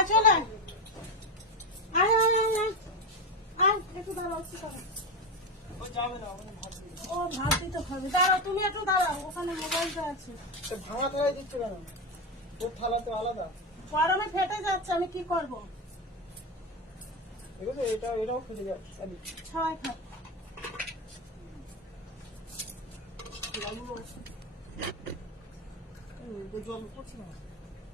আয় চলে আয়। আয় আয় আয় আয়। আয় একটু দাঁড়াও একটু দাঁড়াও। ও যাবে না ওখানে ভাত দিবে। ও ভাত দিতে হবে। দাঁড়াও তুমি একটু দাঁড়াও ওখানে মোবাইলটা আছে। ভাঙা থালায় দিচ্ছে কেন? ওর থালা তো আলাদা। গরমে ফেটে যাচ্ছে আমি কি করব? এটা এটাও খুলে আরে, সবাই এই জল পড়ছে না।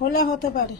হলে হতে পারে।